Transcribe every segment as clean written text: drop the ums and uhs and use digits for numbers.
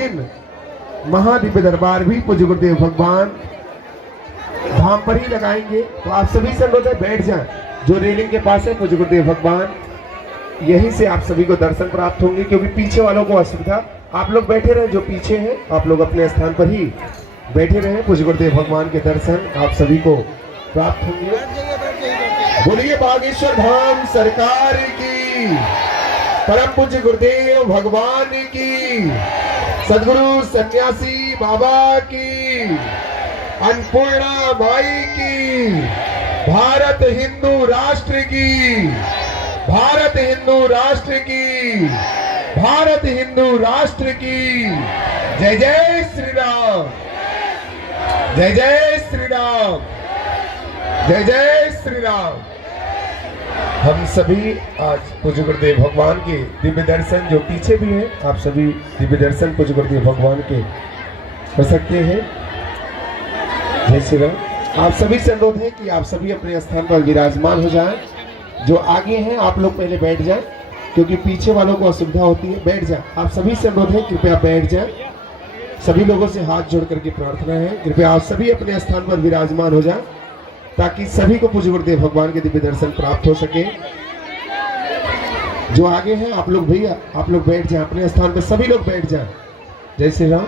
दिन महादिव्य दरबार भी पूज्य गुरुदेव भगवान धाम पर ही लगाएंगे। तो आप सभी से अनुरोध है बैठ जाएं। जो रेलिंग के पास है पूज्य गुरुदेव भगवान, यहीं से आप सभी को दर्शन प्राप्त होंगे, क्योंकि पीछे वालों को असुविधा। आप लोग बैठे रहे, जो पीछे हैं आप लोग अपने स्थान पर ही बैठे रहे। पूज्य गुरुदेव भगवान के दर्शन आप सभी को प्राप्त होंगे। बोलिए बागेश्वर धाम सरकार की, परम पूज्य गुरुदेव भगवान की, सदगुरु सन्यासी बाबा की, अन्नपूर्णा माई की, भारत हिंदू राष्ट्र की, भारत हिंदू राष्ट्र की, भारत हिंदू राष्ट्र की। जय जय श्री राम, जय जय श्री राम, जय जय श्री राम। हम सभी आज पूज्य गुरुदेव भगवान के दिव्य दर्शन, जो पीछे भी हैं, आप सभी दिव्य दर्शन पूज्य गुरुदेव भगवान के कर सकते हैं। जय श्री राम। आप सभी से अनुरोध है कि आप सभी अपने स्थान पर विराजमान हो जाएं। जो आगे हैं आप लोग पहले बैठ जाएं, क्योंकि पीछे वालों को असुविधा होती है। बैठ जाएं। आप सभी से अनुरोध है कृपया बैठ जाएं। सभी लोगों से हाथ जोड़ करके प्रार्थना है, कृपया आप सभी अपने स्थान पर विराजमान हो जाएं, ताकि सभी को पूज्य गुरुदेव भगवान के दिव्य दर्शन प्राप्त हो सके। जो आगे हैं आप लोग भैया, आप लोग बैठ जाएं अपने स्थान पर, सभी लोग बैठ जाएं। जय श्री राम।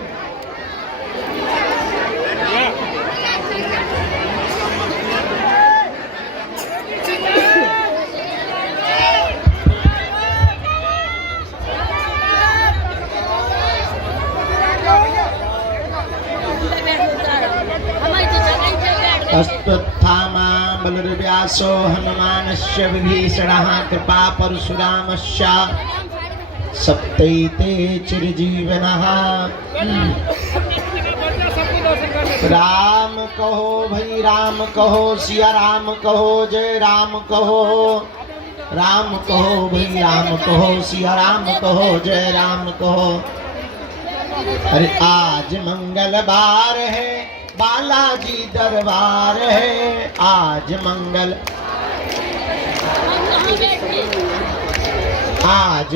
अस्तुत्थामा बलर्व्यासो हनुमानस्य विभीषणः कृपा परशुरामस्य सप्तैते चिरजीवनः। राम कहो भाई राम कहो, सिया राम कहो, जय राम कहो। राम कहो भाई राम कहो, सिया राम कहो, जय राम कहो। अरे आज मंगलवार है, बालाजी दरबार है। आज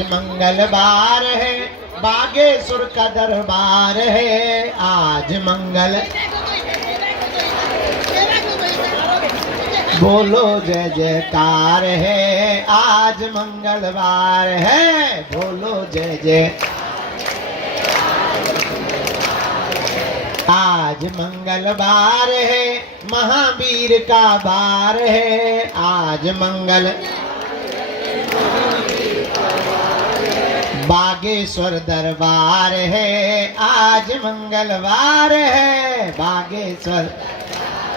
मंगलवार है, बागेश्वर का दरबार है। आज बोलो जय जयकार है। आज मंगलवार है, बोलो जय जय। आज मंगलवार है, महावीर का बार है। आज बागेश्वर दरबार है। आज मंगलवार है, बागेश्वर।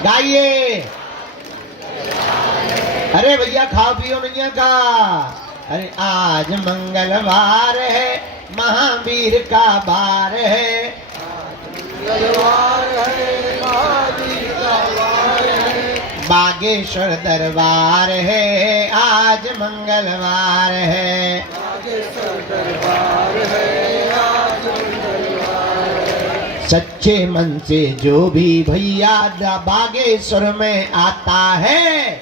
गाइए, अरे भैया खाओ पियो नैया का। अरे आज मंगलवार है, महावीर का बार है। बागेश्वर दरबार है, आज मंगलवार है। सच्चे मन से जो भी भैया बागेश्वर में आता है,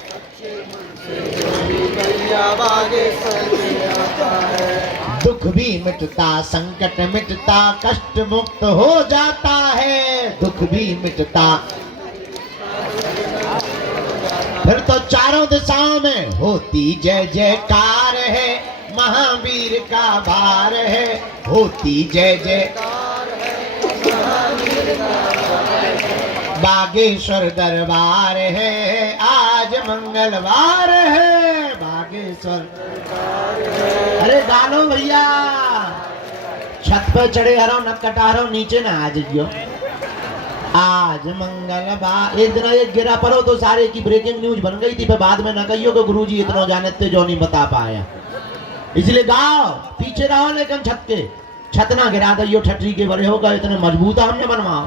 दुख भी मिटता, संकट मिटता, कष्ट मुक्त हो जाता है। दुख भी मिटता, फिर तो चारों दिशाओं में होती जय जयकार है। महावीर का बार है, होती जय जयकार है। बागेश्वर दरबार है, आज मंगलवार है। बागेश्वर अरे गालो भैया, छत पे चढ़े हरो न कटा रहो, नीचे ना आ जाइयो। आज मंगलवार। एक दिन एक गिरा पड़ो तो सारे की ब्रेकिंग न्यूज बन गई थी, फिर बाद में न कहियो कि गुरुजी इतना जाने थे जो नहीं बता पाया। इसलिए गाओ, पीछे रहो लेकिन छत ना गिरा दियो। ठटरी के बड़े होगा, इतने मजबूत हमने बनवाओ।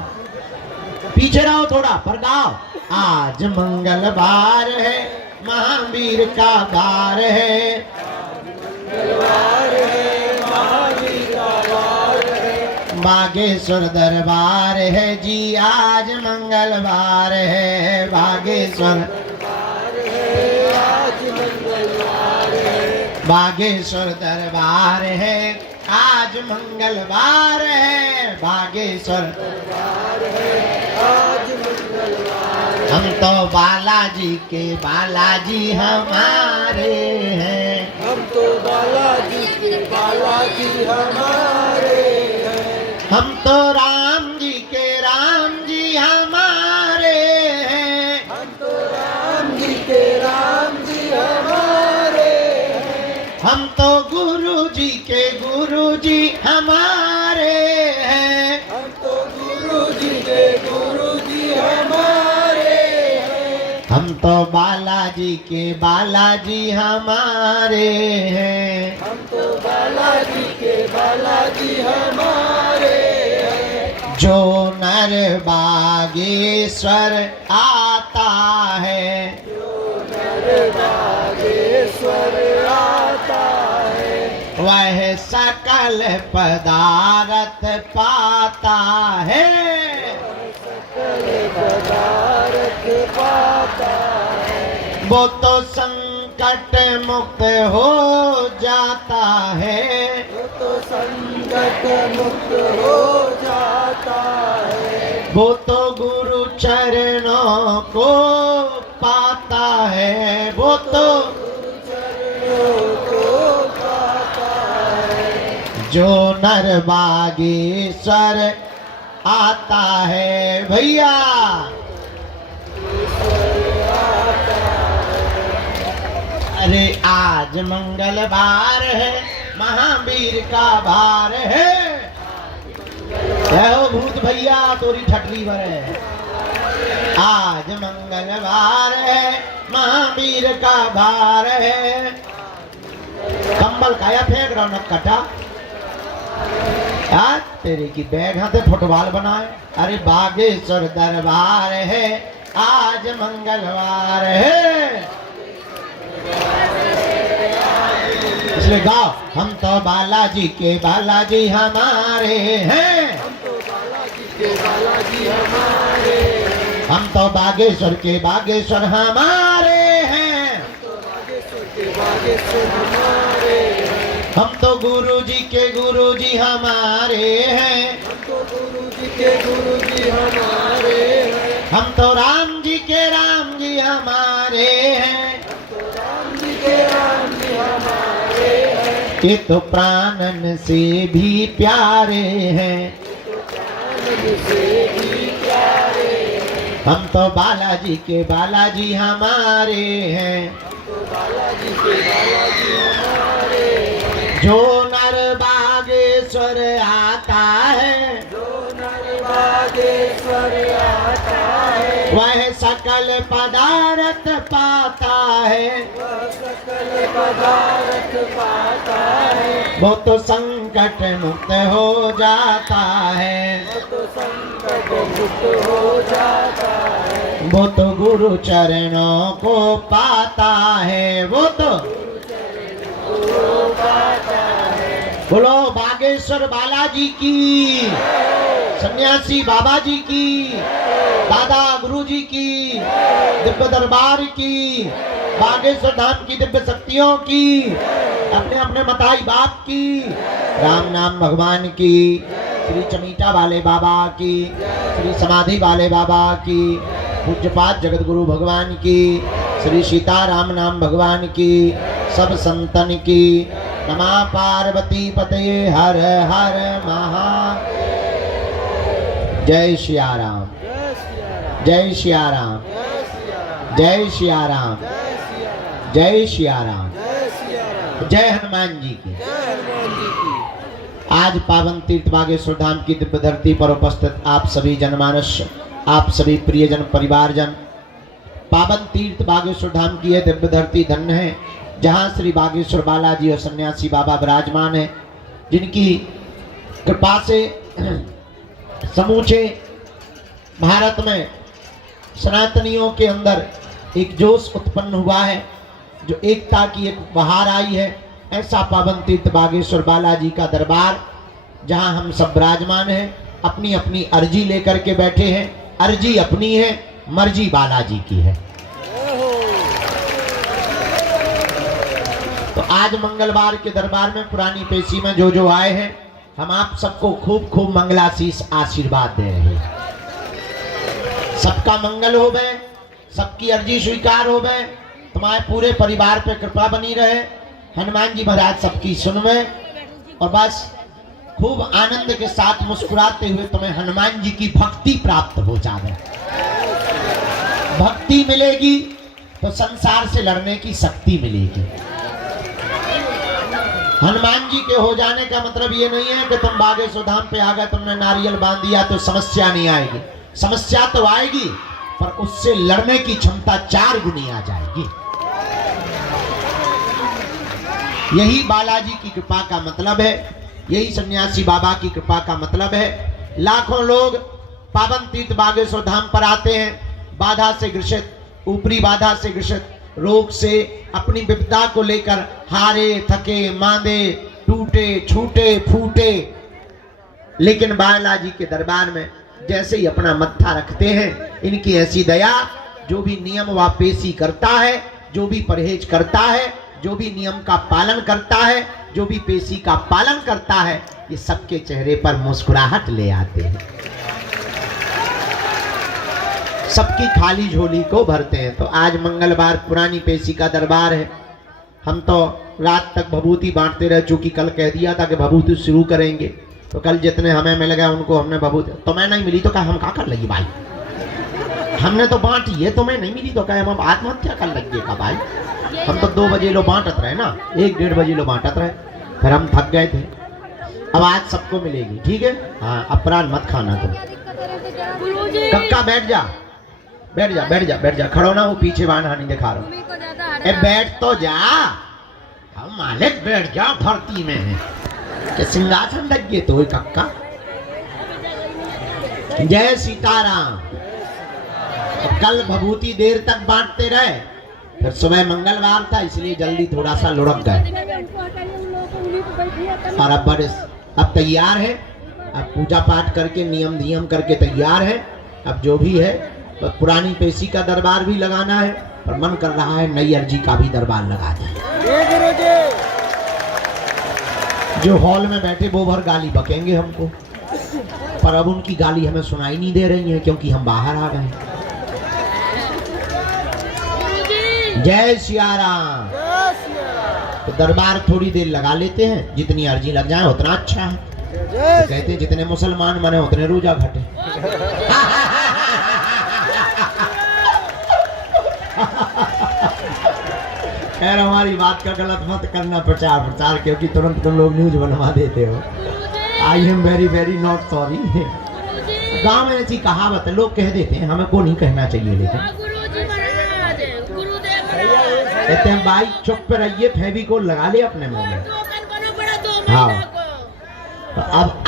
पीछे रहो थोड़ा पर गाओ। आज मंगलवार है, महावीर का बार है। बागेश्वर दरबार है जी, आज मंगलवार है। बागेश्वर बागेश्वर दरबार है, आज मंगलवार है बागेश्वर हम तो बालाजी के बालाजी हमारे हैं हम तो बालाजी हमारे हैं हम तो राम जी के राम जी हमारे हैं हम तो राम जी के राम जी हमारे हैं हम तो गुरु जी के गुरु जी हमारे हैं हम तो गुरु जी के गुरु जी हमारे हैं हम तो बालाजी के बालाजी हमारे हैं हम तो बालाजी के बालाजी हमारे हैं जो नर बागेश्वर आता है बागेश्वर आता है वह सकल पदार्थ पाता है पदार्थ पाता है वो तो संकट मुक्त हो जाता है वो तो संकट मुक्त हो जाता है वो तो गुरु चरणों को पाता है वो तो को पाता है जो नर बागेश्वर आता है भैया अरे आज मंगलवार है महावीर का भार है जय हो भूत भैया तोरी ठटली भर है आज मंगलवार है महावीर का भार है कंबल काया फेंक रौनक कटा आज तेरे की बैग हाथे फुटबॉल बनाए अरे बागेश्वर दरबार है आज मंगलवार है इसलिए गाओ हम तो बालाजी के बालाजी हमारे हैं हम तो बालाजी के बालाजी हमारे हम तो बागेश्वर के बागेश्वर हमारे हैं तो बागेश्वर के बागेश्वर हमारे हम तो गुरु जी के गुरु जी हमारे हैं हम तो गुरु जी के गुरु जी हमारे हैं हम तो राम जी के राम जी हमारे हैं तो राम जी के राम जी हमारे हैं ये तो प्राणन से भी प्यारे हैं से भी प्यारे हम तो बालाजी के बालाजी हमारे हैं तो बालाजी के बालाजी हमारे जो नर बागेश्वर आता है जो नर बागेश्वर आता है वह सकल पदार्थ पाता है वह सकल पदार्थ पाता है वो तो संकट मुक्त हो जाता है तो संकट मुक्त हो जाता है वो तो गुरु चरणों को पाता है वो तो बोलो बागेश्वर बालाजी की सन्यासी बाबा जी की दादा गुरु जी की दिव्य दरबार की बागेश्वर धाम की दिव्य शक्तियों की अपने अपने मताई बाप की राम नाम भगवान की श्री चमीटा वाले बाबा की श्री समाधि वाले बाबा की पूज्यपाद जगत गुरु भगवान की श्री सीताराम नाम भगवान की सब संतन की नमः पार्वती पतये हर हर महा जय श्री राम जय श्री राम जय श्री राम जय श्री राम जय हनुमान जी की आज पावन तीर्थ बागेश्वर धाम की दिव्य धरती पर उपस्थित आप सभी जनमानस आप सभी प्रियजन परिवारजन पावन तीर्थ बागेश्वर धाम की यह दिव्य धरती धन्य है जहाँ श्री बागेश्वर बालाजी और सन्यासी बाबा विराजमान है जिनकी कृपा से समूचे भारत में सनातनियों के अंदर एक जोश उत्पन्न हुआ है जो एकता की एक बहार आई है ऐसा पावन तीर्थ बागेश्वर बालाजी का दरबार जहां हम सब विराजमान हैं अपनी अपनी अर्जी लेकर के बैठे हैं अर्जी अपनी है मर्जी बालाजी की है तो आज मंगलवार के दरबार में पुरानी पेशी में जो जो आए हैं, हम आप सबको खूब खूब मंगलाशीष आशीर्वाद दे रहे हैं। सबका मंगल हो गए, सबकी अर्जी स्वीकार हो गए, तुम्हारे पूरे परिवार पे कृपा बनी रहे, हनुमान जी महाराज सबकी सुनवे, और बस खूब आनंद के साथ मुस्कुराते हुए तुम्हें हनुमान जी की भक्ति प्राप्त हो जाए। भक्ति मिलेगी तो संसार से लड़ने की शक्ति मिलेगी। हनुमान जी के हो जाने का मतलब ये नहीं है कि तुम बागेश्वर धाम पे आ गए, तुमने नारियल बांध दिया तो समस्या नहीं आएगी। समस्या तो आएगी, पर उससे लड़ने की क्षमता 4 गुनी आ जाएगी। यही बालाजी की कृपा का मतलब है, यही सन्यासी बाबा की कृपा का मतलब है। लाखों लोग पावन तीर्थ बागेश्वर धाम पर आते हैं, बाधा से ग्रसित, ऊपरी बाधा से ग्रसित, रोग से, अपनी विपदा को लेकर हारे थके मांदे, टूटे छूटे फूटे, लेकिन बालाजी के दरबार में जैसे ही अपना मत्था रखते हैं, इनकी ऐसी दया, जो भी नियम व पेशी करता है, जो भी परहेज करता है, जो भी नियम का पालन करता है, जो भी पेशी का पालन करता है, ये सबके चेहरे पर मुस्कुराहट ले आते हैं, सबकी खाली झोली को भरते हैं। तो आज मंगलवार पुरानी पेशी का दरबार है। हम तो रात तक भभूति बांटते रहे, चूंकि कल कह दिया था कि भभूति शुरू करेंगे, तो कल जितने हमें मिल गए उनको हमने भभूति, तुम्हें नहीं मिली तो कहा हम क्या कर लगी भाई, हमने तो बांटी है, तुम्हें नहीं मिली तो कहे हम आत्महत्या कर लगिएगा भाई। हम तो 2 बजे लो बांटत रहे ना, 1-1:30 बजे लो बांटत रहे, फिर हम थक गए थे। अब आज सबको मिलेगी, ठीक है? हाँ, अपराध मत खाना तुम। कक्का बैठ जा, बैठ जा, बैठ जा, बैठ जा, खड़ो ना, वो पीछे बाण नहीं दिखा रहा। ए बैठ तो जा, हम मालिक बैठ जा, धरती में है कि सिंहासन लग गए तो कक्का। जय सीताराम। कल भभूति देर तक बांटते रहे, फिर सुबह मंगलवार था इसलिए जल्दी थोड़ा सा लुढ़क गए, और अब तैयार है, अब पूजा पाठ करके नियम करके तैयार है। अब जो भी है, तो पुरानी पेशी का दरबार भी लगाना है, और मन कर रहा है नई अर्जी का भी दरबार लगा दें। जो हॉल में बैठे वो भर गाली बकेंगे हमको, पर अब उनकी गाली हमें सुनाई नहीं दे रही है, क्योंकि हम बाहर आ गए। जय सिया राम। तो दरबार थोड़ी देर लगा लेते हैं, जितनी अर्जी लग जाए उतना अच्छा है। तो कहते हैं जितने मुसलमान बने उतने रोजा घटे। खैर, हमारी बात का गलत मत करना प्रचार, क्योंकि तुरंत तुम लोग न्यूज बनवा देते हो। I am very very not sorry. गाँव में ऐसी कहावत है, लोग कह देते हैं, हमें को नहीं कहना चाहिए, लेकिन कहते हैं भाई चुप पे रहिए, फेविकोल लगा ले अपने मुंह में। हाँ, तो अब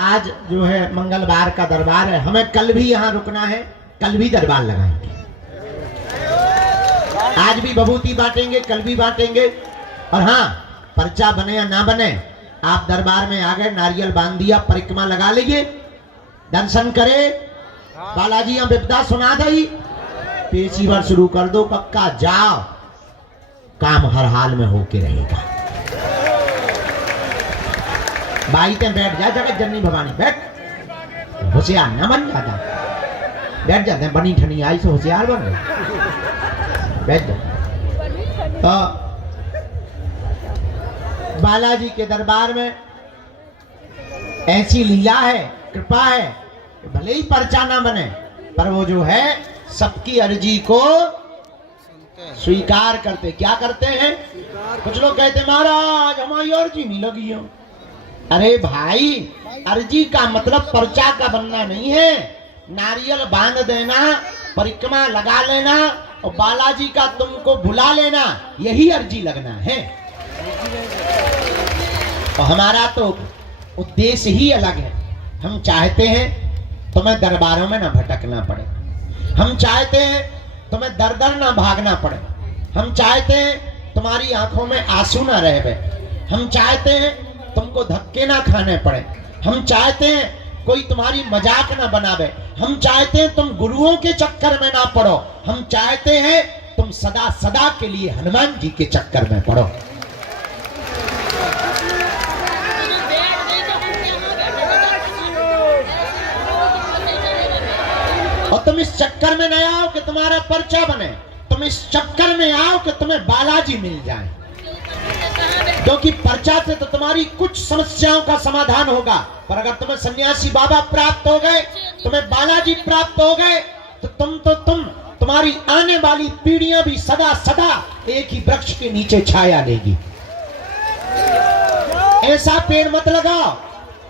आज जो है मंगलवार का दरबार है, हमें कल भी यहाँ रुकना है, कल भी दरबार लगाएंगे। आज भी भभूति बांटेंगे, कल भी बांटेंगे। और हाँ, पर्चा बने या ना बने, आप दरबार में आ गए, नारियल बांध दिया, परिक्रमा लगा लीजिए, दर्शन करे, बालाजी यहाँ विपदा सुना दी, पेशी बार शुरू कर दो, पक्का जाओ, काम हर हाल में होके रहेगा। बाई ते बैठ जा, जगत जननी भवानी बैठ, होशियार ना बन जाता, बैठ जाते हैं, बनी ठनी आई से होशियार बन गए, बैठ जा। तो बालाजी के दरबार में ऐसी लीला है, कृपा है, भले ही पर्चा ना बने, पर वो जो है सबकी अर्जी को स्वीकार करते। क्या करते हैं? कुछ लोग कहते महाराज हमारी अर्जी नहीं लगी है। अरे भाई, अर्जी का मतलब पर्चा का बनना नहीं है, नारियल बांध देना, परिक्रमा लगा लेना और बालाजी का तुमको बुला लेना, यही अर्जी लगना है। और हमारा तो उद्देश्य ही अलग है। हम चाहते हैं तुम्हें दरबारों में ना भटकना पड़े, हम चाहते हैं तुम्हें दर दर ना भागना पड़े, हम चाहते हैं तुम्हारी आंखों में आंसू ना रह गए, हम चाहते हैं तुमको धक्के ना खाने पड़े, हम चाहते हैं कोई तुम्हारी मजाक ना बनावे, हम चाहते हैं तुम गुरुओं के चक्कर में ना पड़ो, हम चाहते हैं तुम सदा सदा के लिए हनुमान जी के चक्कर में पड़ो। और तुम इस चक्कर में न आओ कि तुम्हारा पर्चा बने, तुम इस चक्कर में आओ कि तुम्हें बालाजी मिल जाए, क्योंकि पर्चा से तो तुम्हारी कुछ समस्याओं का समाधान होगा, पर अगर तुम्हें सन्यासी बाबा प्राप्त हो गए, तुम्हें बालाजी प्राप्त हो गए, तो तुम्हारी आने वाली पीढ़ियां भी सदा सदा एक ही वृक्ष के नीचे छाया लेगी। ऐसा पेड़ मत लगाओ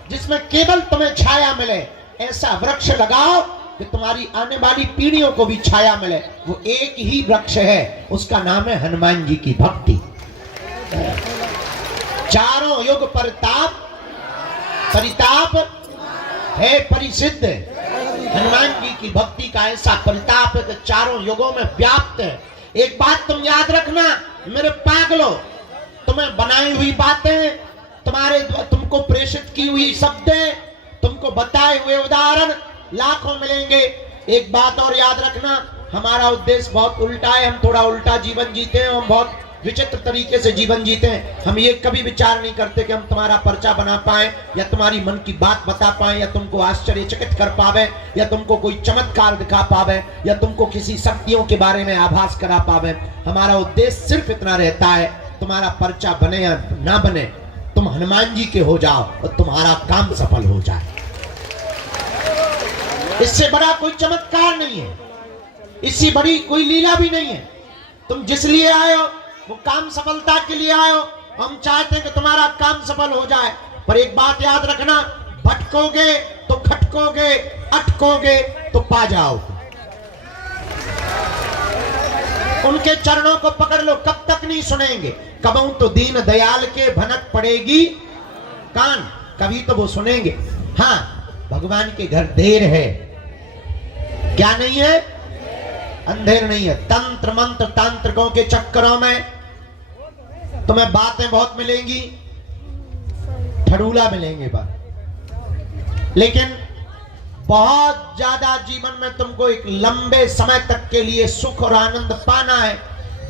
जिसमें केवल तुम्हें छाया मिले, ऐसा वृक्ष लगाओ कि तुम्हारी आने वाली पीढ़ियों को भी छाया मिले। वो एक ही वृक्ष है, उसका नाम है हनुमान जी की भक्ति। चारों युग परिताप है परिसिद्ध। हनुमान जी की भक्ति का ऐसा परिताप है कि चारों युगों में व्याप्त है। एक बात तुम याद रखना मेरे पागलों, तुम्हें बनाई हुई बातें, तुमको प्रेषित की हुई शब्दें, तुमको बताए हुए उदाहरण लाखों मिलेंगे। एक बात और याद रखना, हमारा उद्देश्य बहुत उल्टा है, हम थोड़ा उल्टा जीवन जीते हैं, हम बहुत विचित्र तरीके से जीवन जीते हैं। हम ये कभी विचार नहीं करते कि हम तुम्हारा पर्चा बना पाए, या तुम्हारी मन की बात बता पाए, या तुमको आश्चर्यचकित कर पावे, या तुमको कोई चमत्कार दिखा पावे, या तुमको किसी शक्तियों के बारे में आभास करा पावे। हमारा उद्देश्य सिर्फ इतना रहता है, तुम्हारा पर्चा बने या ना बने, तुम हनुमान जी के हो जाओ और तुम्हारा काम सफल हो जाए। इससे बड़ा कोई चमत्कार नहीं है, इससे बड़ी कोई लीला भी नहीं है। तुम जिस लिए आए हो वो काम सफलता के लिए आए हो। हम चाहते हैं कि तुम्हारा काम सफल हो जाए, पर एक बात याद रखना, भटकोगे तो खटकोगे, अटकोगे तो पा जाओगे। उनके चरणों को पकड़ लो, कब तक नहीं सुनेंगे। कबहू तो दीन दयाल के भनक पड़ेगी कान, कभी तो वो सुनेंगे। हाँ, भगवान के घर देर है, क्या नहीं है, अंधेर नहीं है। तंत्र मंत्र तांत्रिकों के चक्करों में तुम्हें बातें बहुत मिलेंगी, ठड़ूला मिलेंगे बात, लेकिन बहुत ज्यादा जीवन में तुमको एक लंबे समय तक के लिए सुख और आनंद पाना है,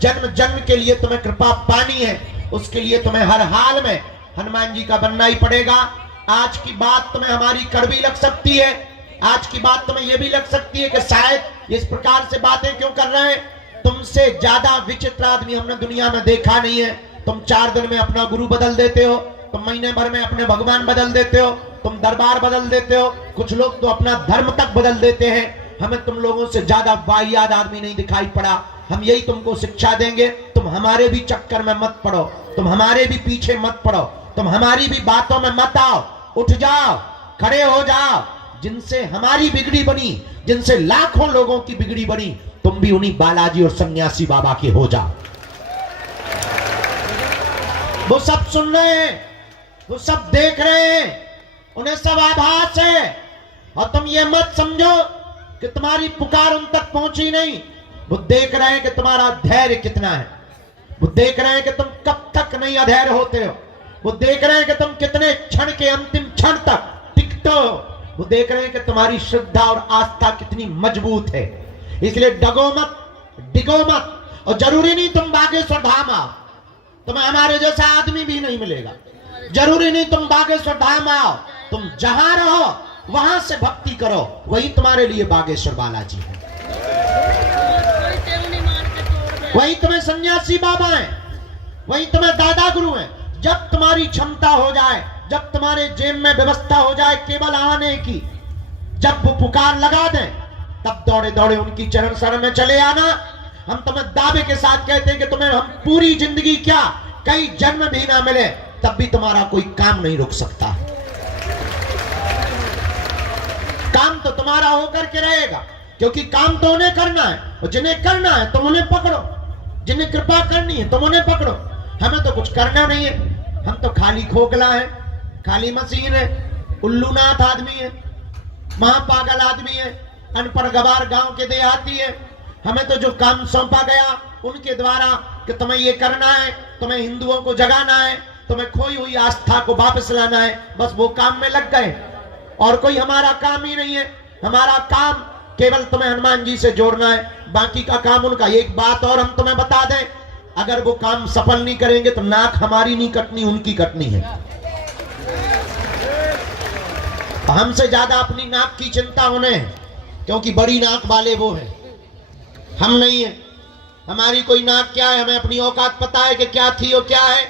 जन्म जन्म के लिए तुम्हें कृपा पानी है, उसके लिए तुम्हें हर हाल में हनुमान जी का बनना ही पड़ेगा। आज की बात तुम्हें हमारी कड़वी लग सकती है, आज की बात तुम्हें यह भी लग सकती है कि शायद इस प्रकार से बातें क्यों कर रहे हैं। तुमसे ज्यादा विचित्र आदमी हमने दुनिया में देखा नहीं है। तुम 4 दिन में अपना गुरु बदल देते हो, तुम महीने भर में अपने भगवान बदल देते हो, तुम दरबार बदल देते हो, कुछ लोग तो अपना धर्म तक बदल देते हैं। हमें तुम लोगों से ज्यादा वाहियात आदमी नहीं दिखाई पड़ा। हम यही तुमको शिक्षा देंगे, तुम हमारे भी चक्कर में मत पड़ो, तुम हमारे भी पीछे मत पड़ो, तुम हमारी भी बातों में मत आओ। उठ जाओ, खड़े हो जाओ। जिनसे हमारी बिगड़ी बनी, जिनसे लाखों लोगों की बिगड़ी बनी, तुम भी उन्हीं बालाजी और सन्यासी बाबा के हो जाओ। वो सब सुन रहे हैं, वो सब देख रहे हैं, उन्हें सब आभास है। और तुम ये मत समझो कि तुम्हारी पुकार उन तक पहुंची नहीं। वो देख रहे हैं कि तुम्हारा धैर्य कितना है, वो देख रहे हैं कि तुम कब तक नहीं अधैर्य होते हो, वो देख रहे हैं कि तुम कितने क्षण के अंतिम क्षण तक टिकते हो, वो देख रहे हैं कि तुम्हारी श्रद्धा और आस्था कितनी मजबूत है। इसलिए डगो मत, डिगो मत। और जरूरी नहीं तुम बागेश्वर धाम आओ, तुम्हें हमारे जैसा आदमी भी नहीं मिलेगा। जरूरी नहीं तुम बागेश्वर धाम आओ, तुम जहां रहो वहां से भक्ति करो, वही तुम्हारे लिए बागेश्वर बालाजी है, वही तुम्हें सन्यासी बाबा है, वही तुम्हें दादा गुरु है। जब तुम्हारी क्षमता हो जाए, जब तुम्हारे जेब में व्यवस्था हो जाए केवल आने की, जब वो पुकार लगा दें, तब दौड़े दौड़े उनकी चरण शरण में चले आना। हम तुम्हें दावे के साथ कहते हैं कि तुम्हें हम पूरी जिंदगी क्या, कई जन्म भी ना मिले, तब भी तुम्हारा कोई काम नहीं रुक सकता। काम तो तुम्हारा होकर के रहेगा, क्योंकि काम तो उन्हें करना है, और जिन्हें करना है तुम उन्हें पकड़ो, जिन्हें कृपा करनी है तुम उन्हें पकड़ो। हमें तो कुछ करना नहीं है, हम तो खाली खोखला है, खाली मशीन है, उल्लूनाथ आदमी है, महापागल आदमी है, अनपढ़ गवार गांव के देहाती है। हमें तो जो काम सौंपा गया उनके द्वारा कि तुम्हें ये करना है, तुम्हें हिंदुओं को जगाना है, तुम्हें खोई हुई आस्था को वापस लाना है, बस वो काम में लग गए। और कोई हमारा काम ही नहीं है। हमारा काम केवल तुम्हें हनुमान जी से जोड़ना है, बाकी का काम उनका। एक बात और हम तुम्हें बता दें, अगर वो काम सफल नहीं करेंगे तो नाक हमारी नहीं कटनी, उनकी कटनी है। हमसे ज्यादा अपनी नाक की चिंता उन्हें है, क्योंकि बड़ी नाक वाले वो हैं, हम नहीं है। हमारी कोई नाक क्या है, हमें अपनी औकात पता है कि क्या थी और क्या है।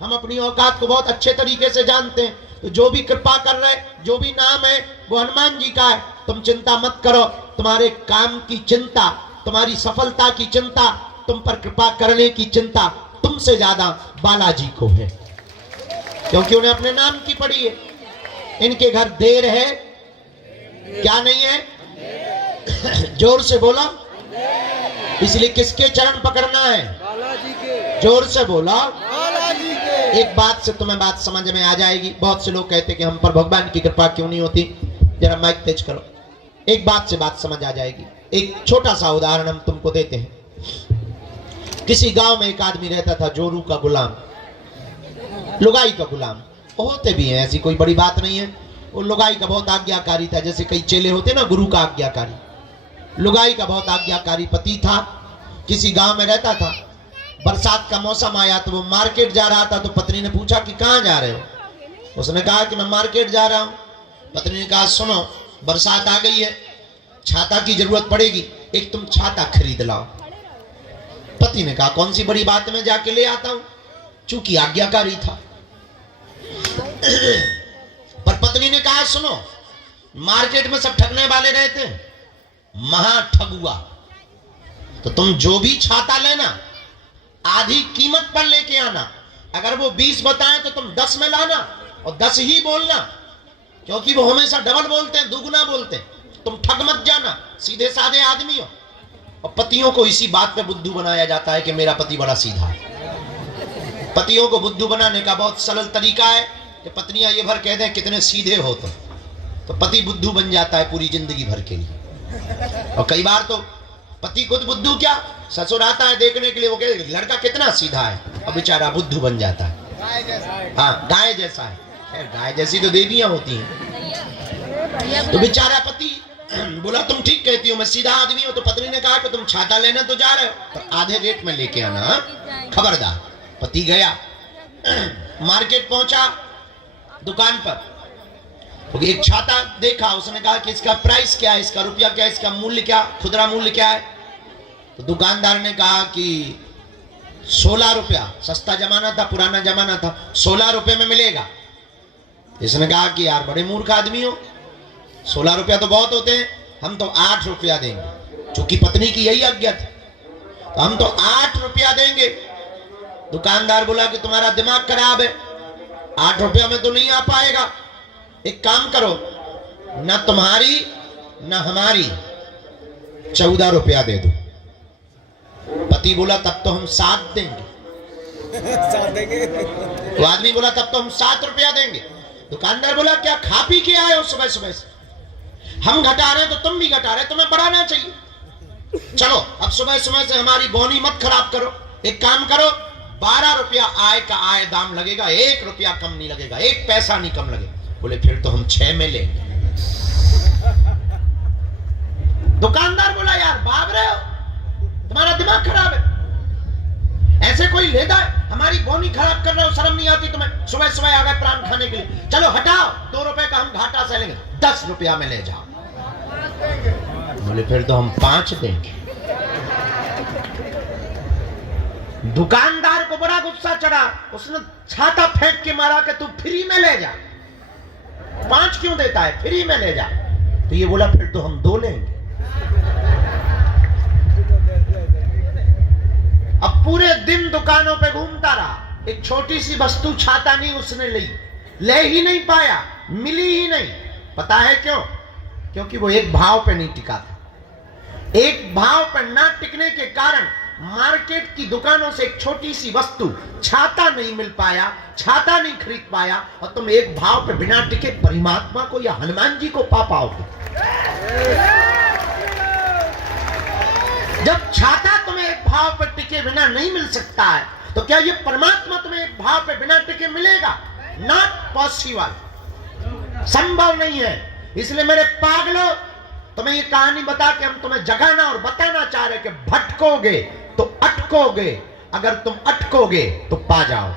हम अपनी औकात को बहुत अच्छे तरीके से जानते हैं। तो जो भी कृपा कर रहे, जो भी नाम है वो हनुमान जी का है। तुम चिंता मत करो, तुम्हारे काम की चिंता, तुम्हारी सफलता की चिंता, तुम पर कृपा करने की चिंता तुमसे ज्यादा बालाजी को है, क्योंकि उन्हें अपने नाम की पड़ी है। इनके घर देर है, क्या नहीं है? जोर से बोला। इसलिए किसके चरण पकड़ना है? बालाजी के। जोर से बोला। बालाजी के। एक बात से तुम्हें बात समझ में आ जाएगी। बहुत से लोग कहते कि हम पर भगवान की कृपा क्यों नहीं होती। जरा माइक तेज करो, एक बात से बात समझ आ जाएगी। एक छोटा सा उदाहरण हम तुमको देते हैं। किसी गांव में एक आदमी रहता था, जोरू का गुलाम, लुगाई का गुलाम। होते भी हैं, ऐसी कोई बड़ी बात नहीं है। वो लुगाई का बहुत आज्ञाकारी था, जैसे कई चेले होते ना, गुरु का आज्ञाकारी। लुगाई का बहुत आज्ञाकारी पति था। किसी गांव में रहता था। बरसात का मौसम आया तो वो मार्केट जा रहा था। तो पत्नी ने पूछा कि कहाँ जा रहे हो? उसने कहा कि मैं मार्केट जा रहा हूँ। पत्नी ने कहा सुनो, बरसात आ गई है, छाता की जरूरत पड़ेगी, एक तुम छाता खरीद लाओ। पति ने कहा कौन सी बड़ी बात है, मैं जाके ले आता हूं। चूंकि आज्ञाकारी था। पर पत्नी ने कहा सुनो, मार्केट में सब ठगने वाले रहते हैं, महा ठगुआ, तो तुम जो भी छाता लेना आधी कीमत पर लेके आना। अगर वो 20 बताएं तो तुम 10 में लाना और 10 ही बोलना, क्योंकि वो हमेशा डबल बोलते हैं, दुगुना बोलते हैं। तुम ठग मत जाना, सीधे साधे आदमी हो। और पतियों को इसी बात पे बुद्धू बनाया जाता है कि मेरा पति बड़ा सीधा है। पतियों को बुद्धू बनाने का बहुत सरल तरीका है कि पत्नियां ये भर कह दें कितने सीधे हो तुम, तो पति बुद्धू बन जाता है पूरी जिंदगी भर के लिए। और कई बार तो पति खुद बुद्धू, क्या ससुर आता है देखने के लिए, वो कहते लड़का कितना सीधा है, और बेचारा बुद्धू बन जाता है। हाँ, गाय जैसा है। गाय जैसी तो देवियां होती हैं। तो बेचारा पति बोला तुम ठीक कहती हो, मैं सीधा आदमी हूं। तो पत्नी ने कहा कि तुम छाता लेना तो जा रहे हो, पर आधे रेट में लेके आना, खबरदार। पति गया, मार्केट पहुंचा, दुकान पर तो एक छाता देखा। उसने कहा कि इसका प्राइस क्या है, इसका रुपया क्या है, इसका मूल्य क्या, खुदरा मूल्य क्या है? तो दुकानदार ने कहा कि 16 रुपया, सस्ता जमाना था, पुराना जमाना था, 16 रुपये में मिलेगा। इसने कहा कि यार बड़े मूर्ख आदमी हो, 16 रुपया तो बहुत होते हैं, हम तो 8 रुपया देंगे। चूंकि पत्नी की यही आज्ञा थी, तो हम तो 8 रुपया देंगे। दुकानदार बोला कि तुम्हारा दिमाग खराब है, 8 रुपया में तो नहीं आ पाएगा। एक काम करो, ना तुम्हारी ना हमारी 14 रुपया दे दो। पति बोला तब तो हम 7 देंगे। तो आदमी बोला तब तो हम 7 रुपया देंगे। दुकानदार बोला क्या खा पी के आए हो सुबह सुबह से? हम घटा रहे तो तुम भी घटा रहे, तुम्हें बढ़ाना चाहिए। चलो अब सुबह सुबह से हमारी बोनी मत खराब करो। एक काम करो, 12 रुपया आय का आय दाम लगेगा, 1 रुपया कम नहीं लगेगा, 1 पैसा नहीं कम लगेगा। बोले फिर तो हम 6 में ले। दुकानदार बोला यार भाग रहे हो, तुम्हारा दिमाग खराब है, ऐसे कोई लेता है? हमारी बोनी खराब कर रहे हो, शर्म नहीं आती तुम्हें? सुबह सुबह आ गए प्राण खाने के लिए। चलो हटाओ, 2 रुपए का हम घाटा से लेंगे, 10 रुपया में ले जाओ। बोले फिर तो हम 5 देंगे। दुकानदार को बड़ा गुस्सा चढ़ा, उसने छाता फेंक के मारा कि तू फ्री में ले जा, 5 क्यों देता है, फ्री में ले जा। तो ये बोला फिर तो हम 2 लेंगे। अब पूरे दिन दुकानों पे घूमता रहा, एक छोटी सी वस्तु छाता नहीं उसने ले ही नहीं पाया, मिली ही नहीं। पता है क्यों? क्योंकि वो एक भाव पे नहीं टिका था। एक भाव पर ना टिकने के कारण मार्केट की दुकानों से एक छोटी सी वस्तु छाता नहीं मिल पाया, छाता नहीं खरीद पाया, और तुम एक भाव पे बिना टिके परमात्मा को या हनुमान जी को पा पाओगे। जब छाता तुम्हें एक भाव पर टिके बिना नहीं मिल सकता है, तो क्या ये परमात्मा तुम्हें एक भाव पे बिना टिके मिलेगा? नॉट पॉसिबल, संभव नहीं है। इसलिए मेरे पागलों, तुम्हें ये कहानी बता के हम तुम्हें जगाना और बताना चाह रहे कि भटकोगे तो अटकोगे, अगर तुम अटकोगे तो पा जाओ।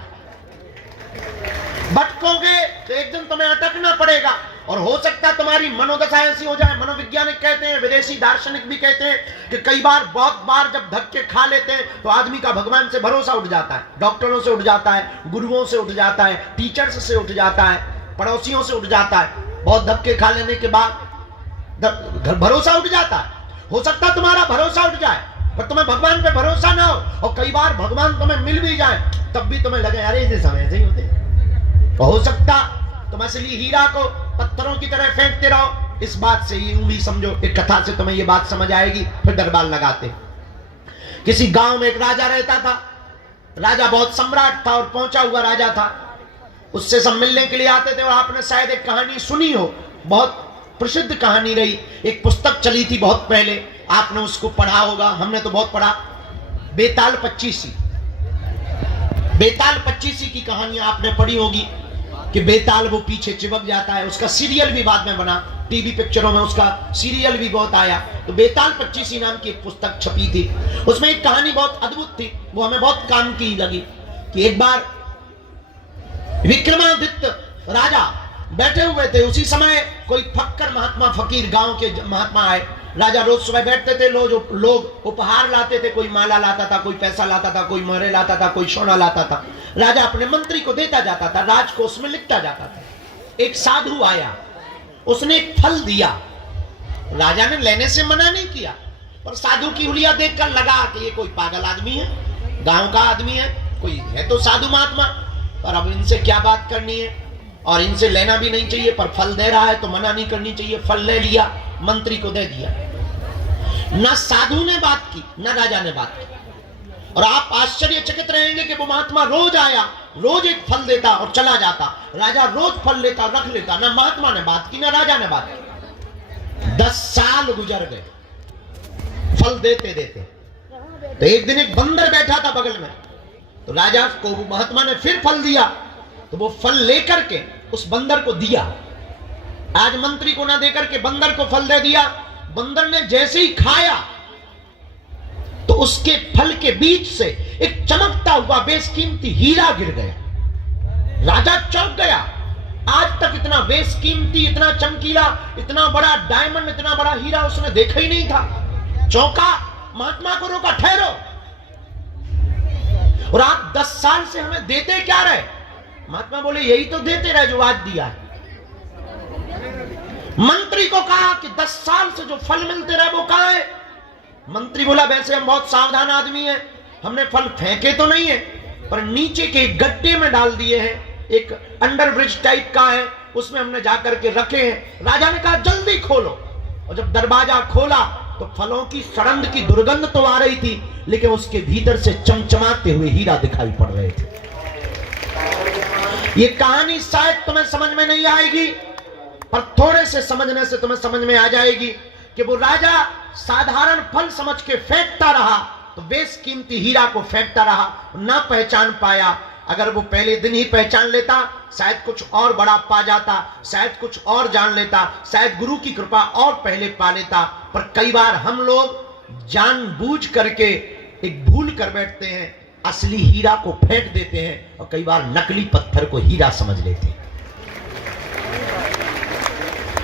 भटकोगे तो एक दिन तुम्हें अटकना पड़ेगा, और हो सकता है तुम्हारी मनोदशा ऐसी हो जाए। मनोवैज्ञानिक कहते हैं, विदेशी दार्शनिक भी कहते हैं कि कई बार, बहुत बार जब धक्के खा लेते हैं तो आदमी का भगवान से भरोसा उठ जाता है, डॉक्टरों से उठ जाता है, गुरुओं से उठ जाता है, टीचर्स से उठ जाता है, पड़ोसियों से उठ जाता है। बहुत धक्के खा लेने के बाद भरोसा उठ जाता है। हो सकता है तुम्हारा भरोसा उठ जाए, पर तुम्हें भगवान पे भरोसा ना हो, और कई बार भगवान तुम्हें मिल भी जाए तब भी तुम्हें लगे अरे इसे समय से ही होते। हो सकता तुम असली हीरा को पत्थरों की तरह फेंकते रहो। इस बात से यूं भी समझो, एक कथा से तुम्हें ये बात समझ आएगी, फिर दरबार लगाते। किसी गांव में एक राजा रहता था। राजा बहुत सम्राट था और पहुंचा हुआ राजा था। उससे सब मिलने के लिए आते थे। और आपने शायद एक कहानी सुनी हो, बहुत प्रसिद्ध कहानी रही, एक पुस्तक चली थी बहुत पहले, आपने उसको पढ़ा होगा, हमने तो बहुत पढ़ा, बेताल पच्चीसी। बेताल पच्चीसी की कहानी आपने पढ़ी होगी कि बेताल वो पीछे चिपक जाता है। उसका सीरियल भी बाद में बना, टीवी पिक्चरों में उसका सीरियल भी बहुत आया। तो बेताल पच्चीसी नाम की एक पुस्तक छपी थी। उसमें एक कहानी बहुत अद्भुत थी, वो हमें बहुत काम की लगी। कि एक बार विक्रमादित्य राजा बैठे हुए थे, उसी समय कोई फक्कर महात्मा, फकीर गांव के महात्मा आए। राजा रोज सुबह बैठते थे, लोग उपहार लाते थे, कोई माला लाता था, कोई पैसा लाता था, कोई मोहरे लाता था, कोई सोना लाता था। राजा अपने मंत्री को देता जाता था, राजकोष में लिखता जाता था। एक साधु आया, उसने एक फल दिया। राजा ने लेने से मना नहीं किया, पर साधु की हुलिया देखकर लगा कि ये कोई पागल आदमी है, गांव का आदमी है, कोई है तो साधु महात्मा, पर अब इनसे क्या बात करनी है, और इनसे लेना भी नहीं चाहिए, पर फल दे रहा है तो मना नहीं करनी चाहिए। फल ले लिया, मंत्री को दे दिया। ना साधु ने बात की, ना राजा ने बात की। और आप आश्चर्यचकित रहेंगे कि वो महात्मा रोज आया, रोज एक फल देता और चला जाता। राजा रोज फल लेता, रख लेता। ना महात्मा ने बात की, ना राजा ने बात की। 10 साल गुजर गए फल देते देते। तो एक दिन एक बंदर बैठा था बगल में, तो राजा को वो महात्मा ने फिर फल दिया। तो वो फल लेकर के उस बंदर को दिया। आज मंत्री को ना देकर के बंदर को फल दे दिया। बंदर ने जैसे ही खाया तो उसके फल के बीच से एक चमकता हुआ बेशकीमती हीरा गिर गया। राजा चौंक गया। आज तक इतना बेशकीमती, इतना चमकीला, इतना बड़ा डायमंड, इतना बड़ा हीरा उसने देखा ही नहीं था। चौंका, महात्मा को रोका, ठहरो, और आप 10 साल से हमें देते क्या रहे? महात्मा बोले यही तो देते रहे जो आज दिया है। मंत्री को कहा कि 10 साल से जो फल मिलते रहे वो कहां है? मंत्री बोला वैसे हम बहुत सावधान आदमी हैं, हमने फल फेंके तो नहीं है, पर नीचे के गड्ढे में डाल दिए हैं, एक अंडरब्रिज टाइप का है, उसमें हमने जाकर के रखे हैं। राजा ने कहा जल्दी खोलो। और जब दरवाजा खोला तो फलों की सड़ंद की दुर्गंध तो आ रही थी, लेकिन उसके भीतर से चमचमाते हुए हीरा दिखाई पड़ रहे थे। ये कहानी शायद तुम्हें समझ में नहीं आएगी, पर थोड़े से समझने से तुम्हें समझ में आ जाएगी कि वो राजा साधारण फल समझ के फेंकता रहा, तो बेशकीमती हीरा को फेंकता रहा, ना पहचान पाया। अगर वो पहले दिन ही पहचान लेता, शायद कुछ और बड़ा पा जाता, शायद कुछ और जान लेता, शायद गुरु की कृपा और पहले पा लेता। पर कई बार हम लोग जानबूझ करके एक भूल कर बैठते हैं, असली हीरा को फेंक देते हैं, और कई बार नकली पत्थर को हीरा समझ लेते हैं।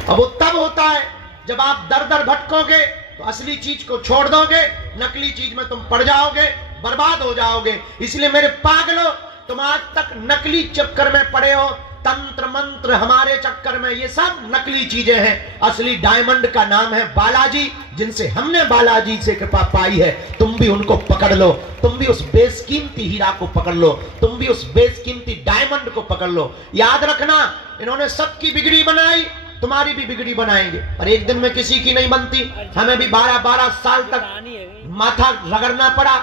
अब वो तब होता है जब आप दर दर भटकोगे तो असली चीज को छोड़ दोगे, नकली चीज में तुम पड़ जाओगे, बर्बाद हो जाओगे। इसलिए मेरे पागलों, तुम आज तक नकली चक्कर में पड़े हो, तंत्र मंत्र हमारे चक्कर में, ये सब नकली चीजें हैं। असली डायमंड का नाम है बालाजी, जिनसे हमने बालाजी से कृपा पाई है। तुम भी उनको पकड़ लो, तुम भी उस बेशकीमती हीरा को पकड़ लो, तुम भी उस बेशकीमती डायमंड को पकड़ लो। याद रखना, इन्होंने सबकी बिगड़ी बनाई, तुम्हारी भी बिगड़ी बनाएंगे, पर एक दिन में किसी की नहीं बनती। हमें भी 12-12 साल तक माथा रगड़ना पड़ा,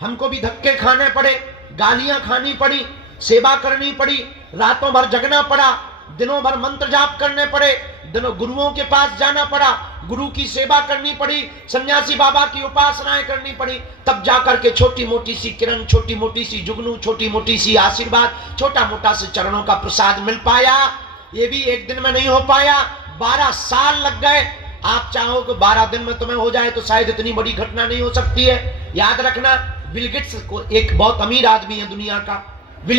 हमको भी धक्के खाने पड़े, गालियां खानी पड़ी, सेवा करनी पड़ी, रातों भर जगना पड़ा, दिनों भर मंत्र जाप करने पड़े, दिनों गुरुओं के पास जाना पड़ा, गुरु की सेवा करनी पड़ी, सन्यासी बाबा की उपासनाएं करनी पड़ी, तब जाकर के छोटी मोटी सी किरण, छोटी मोटी सी जुगनू, छोटी मोटी सी आशीर्वाद, छोटा मोटा से चरणों का प्रसाद मिल पाया। ये भी एक दिन में नहीं हो पाया, 12 साल लग गए। आप चाहो कि 12 दिन में तुम्हें हो जाए तो शायद इतनी बड़ी घटना नहीं हो सकती है। याद रखना, बिल गेट्स को एक बहुत अमीर आदमी है दुनिया का। बिल